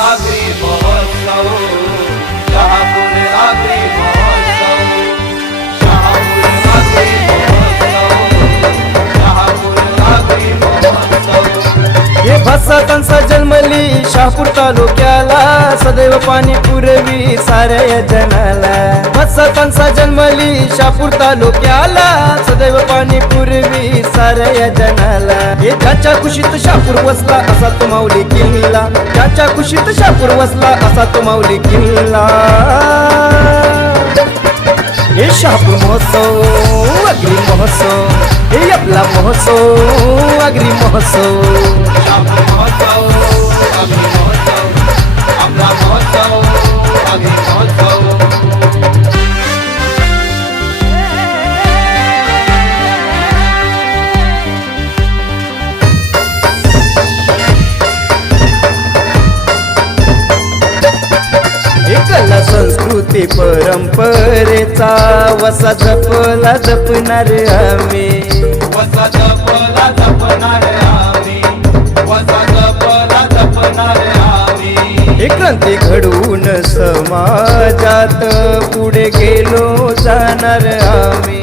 आगरी शहापूर तालुक्याला सदैव पाणी पुरवी साऱ्या जनाला. भसातांचा जन्मली शहापूर तालुक्याला सदैव पाणी पुरवी साऱ्या जनाला. हे ज्याच्या कुशीत शापूर वसला असा तो माऊली किल्ला. ज्याच्या कुशीत शापूर वसला असा तो माऊली किल्ला. हे शहापूर महोत्सव अग्री महोत्सव. हे आपला महोत्सव अग्री महोत्सव. परंपरेचा वसा जपला जपणार आम्ही. वसा जपला जपणार आम्ही. वसा जपला जपणार आम्ही. क्रांती घडवून समाजात पुढे गेलो जाणार आम्ही.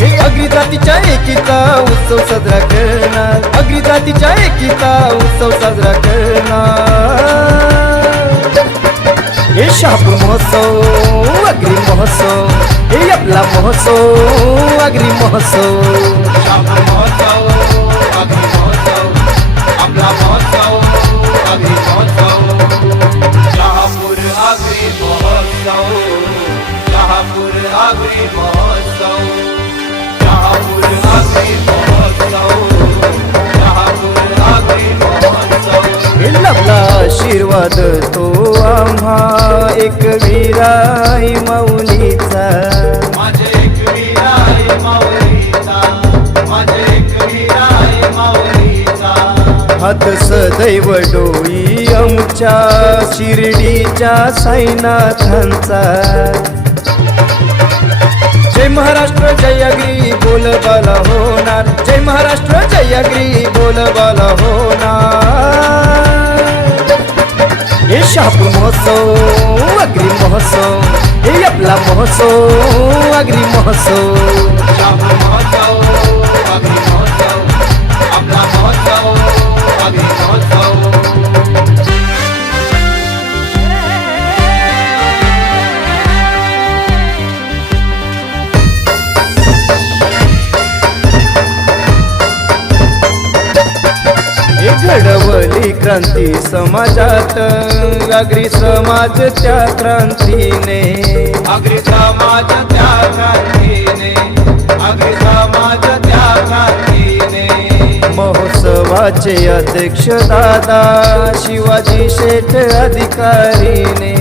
हे अग्री जातीच्या एकीचा उत्सव साजरा करणार. अग्री जातीच्या एकीचा उत्सव साजरा करणार. हे शहापूर महोत्सव अग्री महोत्सव हे आपला महोत्सव अग्री महोत्सव शहापूर महोत्सव आगरी महोत्सव आपला महोत्सव आगरी महोत्सव आशीर्वाद तो आम्हा एक वीराई माऊलीचा हात सदैव डोई आमच्या शिर्डीच्या साईनाथांचा. जय महाराष्ट्र जय अग्री बोल बाला होणार. जय महाराष्ट्र जय अग्री बोल बाला होणार. शहापूर महोत्सव अग्री महोत्सव हे आपला महोत्सव अग्री महोत्सव शहापूर महोत्सव आगरी महोत्सव घडवली क्रांती समाजात. अग्री समाज त्या क्रांतीने. आगरी समाज त्या क्रांतीने. आगरी समाज त्या क्रांतीने. महोत्सवाचे अध्यक्ष दादा शिवाजी शेठ अधिकारीने.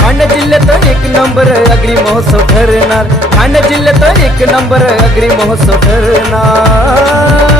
ठाणे जिल्ह्यात एक नंबर अग्री महोत्सव ठरणार. ठाणे जिल्ह्यात एक नंबर अग्री महोत्सव ठरणार.